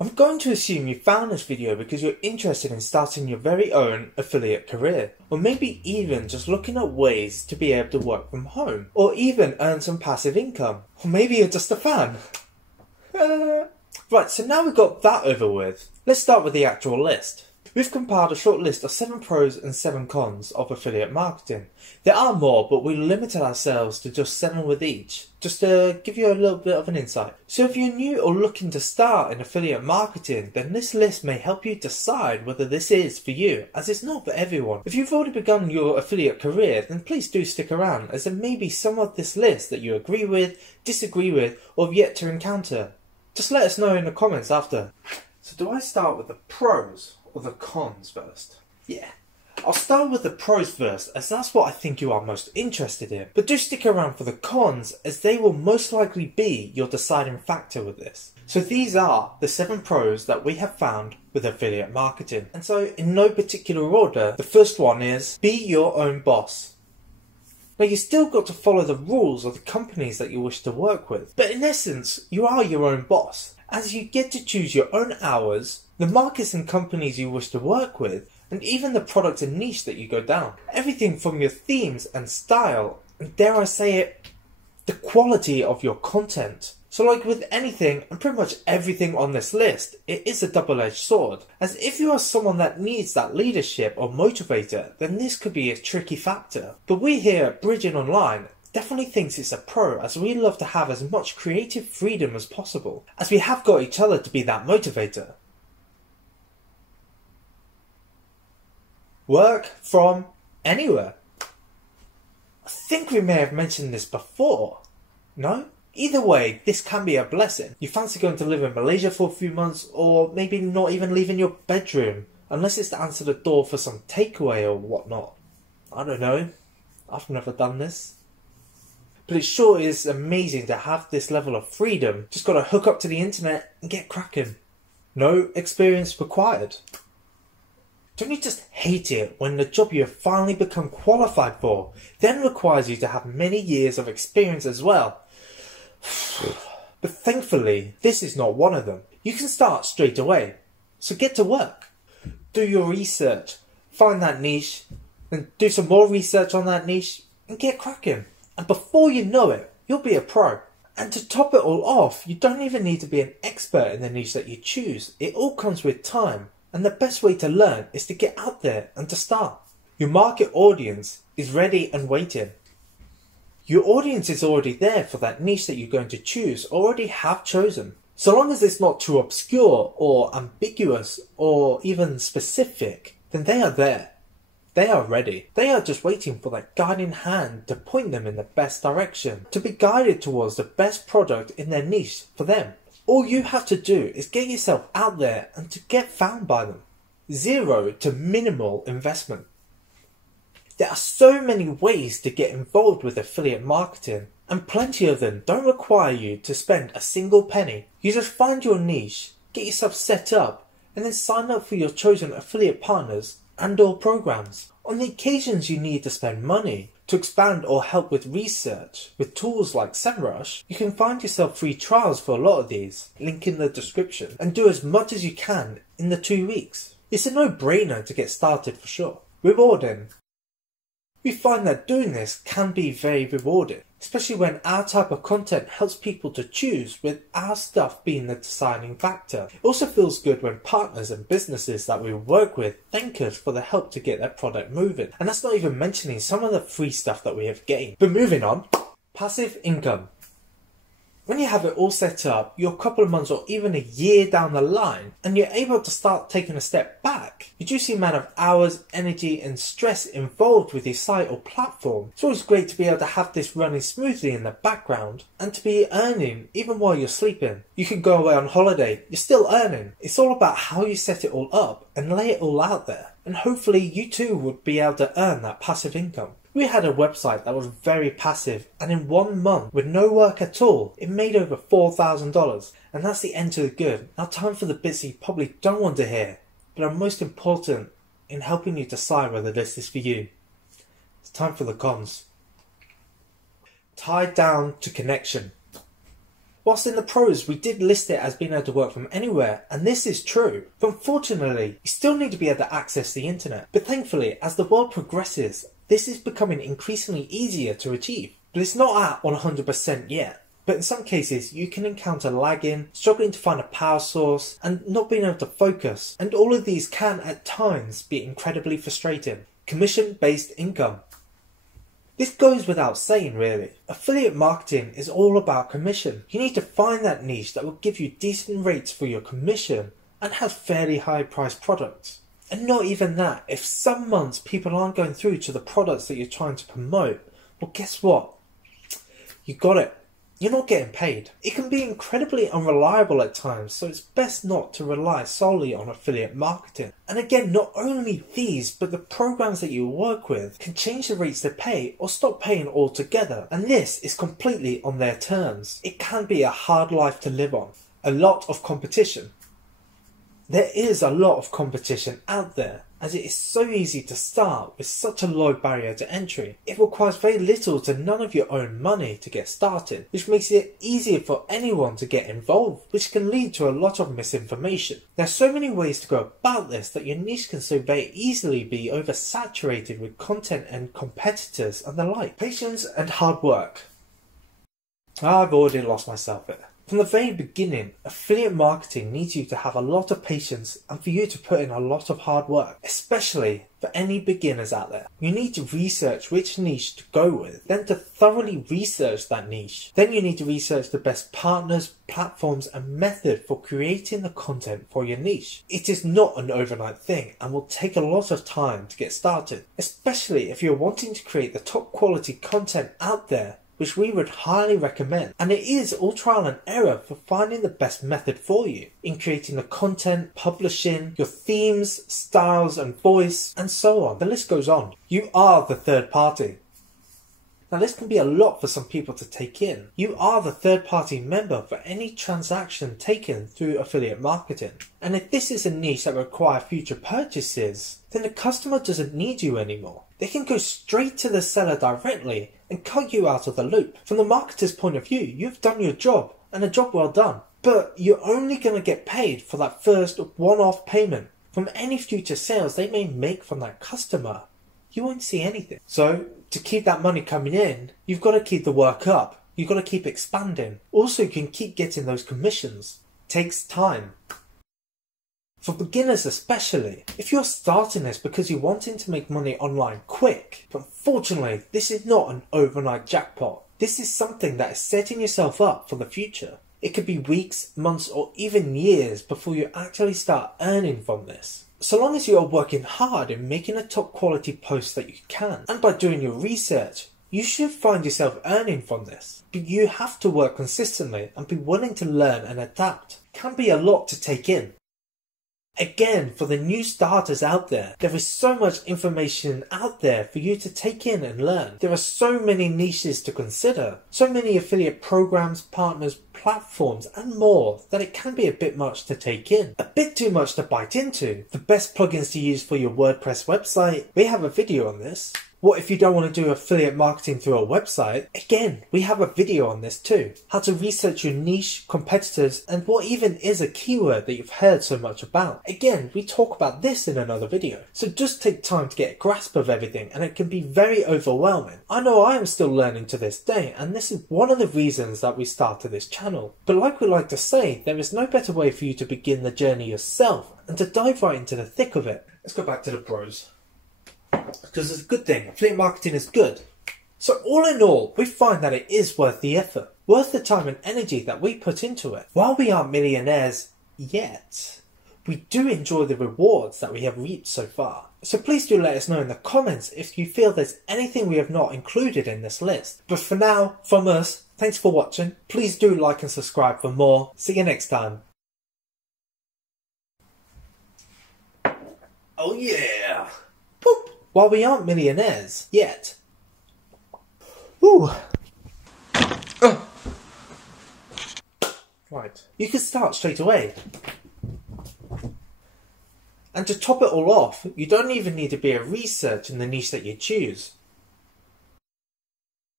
I'm going to assume you found this video because you're interested in starting your very own affiliate career, or maybe even just looking at ways to be able to work from home, or even earn some passive income, or maybe you're just a fan. Right, so now we've got that over with, let's start with the actual list. We've compiled a short list of 7 pros and 7 cons of affiliate marketing. There are more, but we limited ourselves to just 7 with each, just to give you a little bit of an insight. So if you're new or looking to start in affiliate marketing, then this list may help you decide whether this is for you, as it's not for everyone. If you've already begun your affiliate career, then please do stick around, as there may be some of this list that you agree with, disagree with, or have yet to encounter. Just let us know in the comments after. So do I start with the pros or the cons first? Yeah, I'll start with the pros first, as that's what I think you are most interested in. But do stick around for the cons, as they will most likely be your deciding factor with this. So these are the 7 pros that we have found with affiliate marketing. And so in no particular order, the first one is be your own boss. Now you still got to follow the rules of the companies that you wish to work with, but in essence you are your own boss, as you get to choose your own hours, the markets and companies you wish to work with, and even the product and niche that you go down. Everything from your themes and style, and dare I say it, the quality of your content. So like with anything and pretty much everything on this list, it is a double-edged sword, as if you are someone that needs that leadership or motivator, then this could be a tricky factor. But we here at Bridging Online definitely thinks it's a pro, as we love to have as much creative freedom as possible, as we have got each other to be that motivator. Work from anywhere. I think we may have mentioned this before. No? Either way, this can be a blessing. You fancy going to live in Malaysia for a few months, or maybe not even leaving your bedroom, unless it's to answer the door for some takeaway or whatnot. I don't know. I've never done this. But it sure is amazing to have this level of freedom. Just gotta hook up to the internet and get cracking. No experience required. Don't you just hate it when the job you have finally become qualified for then requires you to have many years of experience as well? But thankfully, this is not one of them. You can start straight away. So get to work. Do your research. Find that niche. Then do some more research on that niche and get cracking. And before you know it, you'll be a pro. And to top it all off, you don't even need to be an expert in the niche that you choose. It all comes with time. And the best way to learn is to get out there and to start. Your market audience is ready and waiting. Your audience is already there for that niche that you're going to choose, already have chosen. So long as it's not too obscure or ambiguous or even specific, then they are there. They are ready. They are just waiting for that guiding hand to point them in the best direction, to be guided towards the best product in their niche for them. All you have to do is get yourself out there and to get found by them. 0 to minimal investment. There are so many ways to get involved with affiliate marketing, and plenty of them don't require you to spend a single penny. You just find your niche, get yourself set up, and then sign up for your chosen affiliate partners and or programs. On the occasions you need to spend money to expand or help with research, with tools like SEMrush, you can find yourself free trials for a lot of these, link in the description, and do as much as you can in the 2 weeks. It's a no-brainer to get started for sure. Rewarding. We find that doing this can be very rewarding, especially when our type of content helps people to choose, with our stuff being the deciding factor. It also feels good when partners and businesses that we work with thank us for the help to get their product moving. And that's not even mentioning some of the free stuff that we have gained. But moving on, passive income. When you have it all set up, you're a couple of months or even a year down the line, and you're able to start taking a step back, you do see the amount of hours, energy and stress involved with your site or platform. It's always great to be able to have this running smoothly in the background and to be earning even while you're sleeping. You can go away on holiday, you're still earning. It's all about how you set it all up and lay it all out there, and hopefully you too would be able to earn that passive income. We had a website that was very passive, and in 1 month, with no work at all, it made over $4,000. And that's the end to the good. Now time for the bits you probably don't want to hear, but are most important in helping you decide whether this is for you. It's time for the cons. Tied down to connection. Whilst in the pros we did list it as being able to work from anywhere, and this is true, but unfortunately you still need to be able to access the internet. But thankfully, as the world progresses, this is becoming increasingly easier to achieve. But it's not at 100% yet. But in some cases you can encounter lagging, struggling to find a power source, and not being able to focus, and all of these can at times be incredibly frustrating. Commission-based income. This goes without saying really. Affiliate marketing is all about commission. You need to find that niche that will give you decent rates for your commission and have fairly high priced products. And not even that, if some months people aren't going through to the products that you're trying to promote, well guess what? You got it. You're not getting paid. It can be incredibly unreliable at times, so it's best not to rely solely on affiliate marketing. And again, not only these, but the programs that you work with can change the rates they pay or stop paying altogether. And this is completely on their terms. It can be a hard life to live on. A lot of competition. There is a lot of competition out there, as it is so easy to start with such a low barrier to entry. It requires very little to none of your own money to get started, which makes it easier for anyone to get involved, which can lead to a lot of misinformation. There are so many ways to go about this that your niche can so very easily be oversaturated with content and competitors and the like. Patience and hard work. I've already lost myself here. From the very beginning, affiliate marketing needs you to have a lot of patience and for you to put in a lot of hard work, especially for any beginners out there. You need to research which niche to go with, then to thoroughly research that niche. Then you need to research the best partners, platforms and method for creating the content for your niche. It is not an overnight thing and will take a lot of time to get started, especially if you're wanting to create the top quality content out there, which we would highly recommend. And it is all trial and error for finding the best method for you in creating the content, publishing, your themes, styles and voice, and so on. The list goes on. You are the third party. Now this can be a lot for some people to take in. You are the third party member for any transaction taken through affiliate marketing. And if this is a niche that requires future purchases, then the customer doesn't need you anymore. They can go straight to the seller directly and cut you out of the loop. From the marketer's point of view, you've done your job, and a job well done. But you're only going to get paid for that first one-off payment. From any future sales they may make from that customer, you won't see anything. So, to keep that money coming in, you've got to keep the work up. You've got to keep expanding. Also, you can keep getting those commissions. Takes time. For beginners especially, if you're starting this because you're wanting to make money online quick, but unfortunately this is not an overnight jackpot. This is something that is setting yourself up for the future. It could be weeks, months or even years before you actually start earning from this. So long as you are working hard in making a top quality post that you can, and by doing your research, you should find yourself earning from this. But you have to work consistently and be willing to learn and adapt. It can be a lot to take in. Again, for the new starters out there, there is so much information out there for you to take in and learn. There are so many niches to consider, so many affiliate programs, partners, platforms and more that it can be a bit much to take in. A bit too much to bite into. The best plugins to use for your WordPress website, we have a video on this. What if you don't want to do affiliate marketing through a website? Again, we have a video on this too. How to research your niche, competitors, and what even is a keyword that you've heard so much about. Again, we talk about this in another video. So just take time to get a grasp of everything and it can be very overwhelming. I know I am still learning to this day and this is one of the reasons that we started this channel. But like we like to say, there is no better way for you to begin the journey yourself and to dive right into the thick of it. Let's go back to the pros. Because it's a good thing. Affiliate marketing is good. So all in all, we find that it is worth the effort, worth the time and energy that we put into it. While we aren't millionaires yet, we do enjoy the rewards that we have reaped so far. So please do let us know in the comments if you feel there's anything we have not included in this list. But for now, from us, thanks for watching. Please do like and subscribe for more. See you next time. Oh yeah! Poop! While we aren't millionaires yet. Ooh. Right. You can start straight away. And to top it all off, you don't even need to be a research in the niche that you choose.